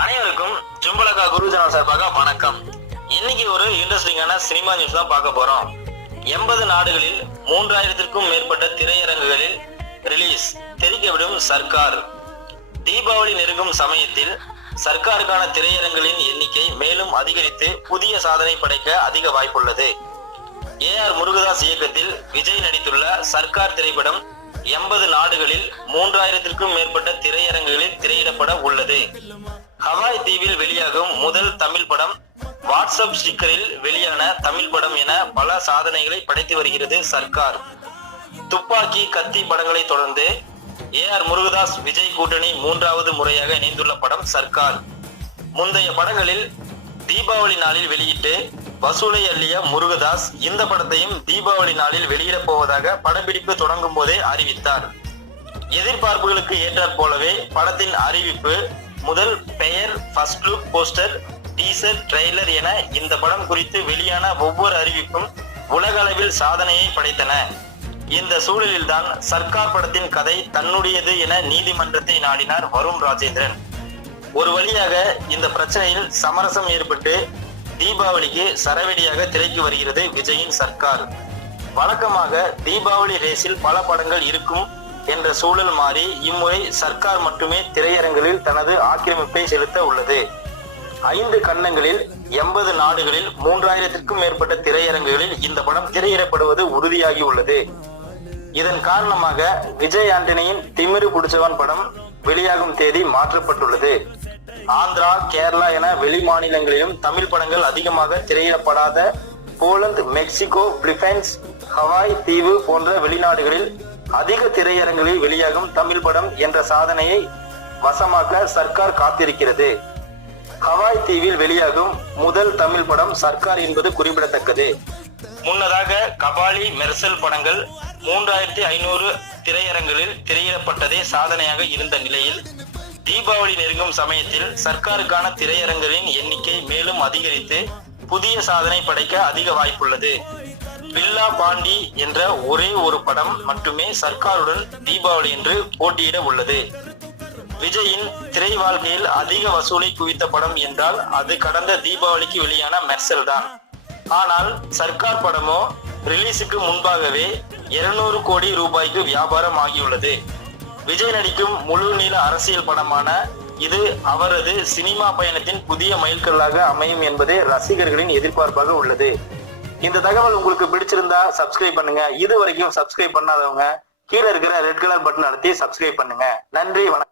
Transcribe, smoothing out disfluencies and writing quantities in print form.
அனைவருக்கும் ஜும்பலகா குரு சேனல் சார்பாக வணக்கம். இன்னைக்கு ஒரு இன்ட்ரெஸ்டிங்கான சினிமா நியூஸ் தான் பார்க்க போறோம். 80 நாடுகளில் 3000க்கும் மேற்பட்ட திரையரங்குகளில் ரிலீஸ், தெரிவிக்கவிடும் சர்க்கார். தீபாவளி நெருங்கும் சமயத்தில் சர்க்காருக்கான திரையரங்குகளின் எண்ணிக்கை மேலும் அதிகரித்து புதிய சாதனை படைக்க அதிக வாய்ப்புள்ளது. ஏஆர் முருகதாஸ் இயக்கத்தில் விஜய் நடித்துள்ள சர்க்கார் திரைப்படம் 80 நாடுகளில் 3000க்கும் மேற்பட்ட திரையரங்குகளில் திரையிடப்பட உள்ளது. ஹவாய் தீவில் வெளியாகும் முதல் தமிழ் படம், வாட்ஸ்அப் ஸ்டிக்கரில் வெளியான தமிழ் படம் என பல சாதனைகளை படைத்து வருகிறது சர்க்கார். துப்பாக்கி, கத்தி படங்களை தொடர்ந்து ஏஆர் முருகதாஸ் விஜய் கூட்டணி 3வது முறையாக இணைந்துள்ள படம் சர்க்கார். முந்தைய படங்களில் தீபாவளி நாளில் வெளியிட்டு வசூலை அள்ளிய முருகதாஸ் இந்த படத்தையும் தீபாவளி நாளில் வெளியிடப் போவதாக படப்பிடிப்பு தொடங்கும் போதே அறிவித்தார். எதிர்பார்ப்புகளுக்கு ஏற்றாற் போலவே படத்தின் அறிவிப்பு, முதல் பெயர், first look, poster, teaser, trailer என இந்த படம் குறித்து வெளியான ஒவ்வொரு அறிவிப்பும் உலக அளவில் சாதனையை படைத்தன. இந்த சூழலில்தான் சர்க்கார் படத்தின் கதை தன்னுடையது என நீதிமன்றத்தை நாடினார் வருண் ராஜேந்திரன். ஒரு வழியாக இந்த பிரச்சனையில் சமரசம் ஏற்பட்டு தீபாவளிக்கு சரவெடியாக திரைக்கு வருகிறது விஜயின் சர்க்கார். வழக்கமாக தீபாவளி ரேஸில் பல படங்கள் இருக்கும் என்ற சூழல் மாறி இம்முறை சர்க்கார் மட்டுமே திரையரங்குகளில் தனது ஆக்கிரமிப்பை செலுத்த உள்ளது. 5 கண்டங்களில் 80 நாடுகளில் 3000க்கும் மேற்பட்ட திரையரங்குகளில் இந்த படம் திரையிடப்படுவது உறுதியாகி உள்ளது. இதன் காரணமாக விஜய் ஆண்டனியின் திமிரு புடிச்சவன் படம் வெளியாகும் தேதி மாற்றப்பட்டுள்ளது. ஆந்திரா, கேரளா என வெளி மாநிலங்களிலும் தமிழ் படங்கள் அதிகமாக திரையிடப்படாத போலந்து, மெக்சிகோ, பிலிப்பைன்ஸ், ஹவாய் தீவு போன்ற வெளிநாடுகளில் அதிக திரையரங்களில் வெளியாகும் தமிழ் படம் என்ற சாதனையை வசமாக்க சர்க்கார் காத்திருக்கிறது. ஹவாய் தீவில் வெளியாகும் முதல் தமிழ் படம் சர்க்கார் என்பது குறிப்பிடத்தக்கது. முன்னதாக கபாலி, மெர்சல் படங்கள் 3500 திரையரங்களில் திரையிடப்பட்டதே சாதனையாக இருந்த நிலையில் தீபாவளி நெருங்கும் சமயத்தில் சர்க்காருக்கான திரையரங்குகளின் எண்ணிக்கை மேலும் அதிகரித்து புதிய சாதனை படைக்க அதிக வாய்ப்புள்ளது. பில்லா பாண்டி என்ற ஒரே ஒரு படம் மட்டுமே சர்க்காருடன் தீபாவளி என்று போட்டியிட உள்ளது. விஜயின் திரை வாழ்க்கையில் அதிக வசூலை குவித்த படம் என்றால் அது கடந்த தீபாவளிக்கு வெளியான மெர்சல் தான். ஆனால் சர்க்கார் படமோ ரிலீஸுக்கு முன்பாகவே 200 கோடி ரூபாய்க்கு வியாபாரம் ஆகியுள்ளது. விஜய் நடிக்கும் முழு நீள அரசியல் படமான இது அவரது சினிமா பயணத்தின் புதிய மைல்கல்லாக அமையும் என்பதே ரசிகர்களின் எதிர்பார்ப்பாக உள்ளது. இந்த தகவல் உங்களுக்கு பிடிச்சிருந்தா சப்ஸ்கிரைப் பண்ணுங்க. இது வரைக்கும் சப்ஸ்கிரைப் பண்ணாதவங்க கீழே இருக்கிற ரெட் கலர் பட்டன் அழுத்தி சப்ஸ்கிரைப் பண்ணுங்க. நன்றி, வணக்கம்.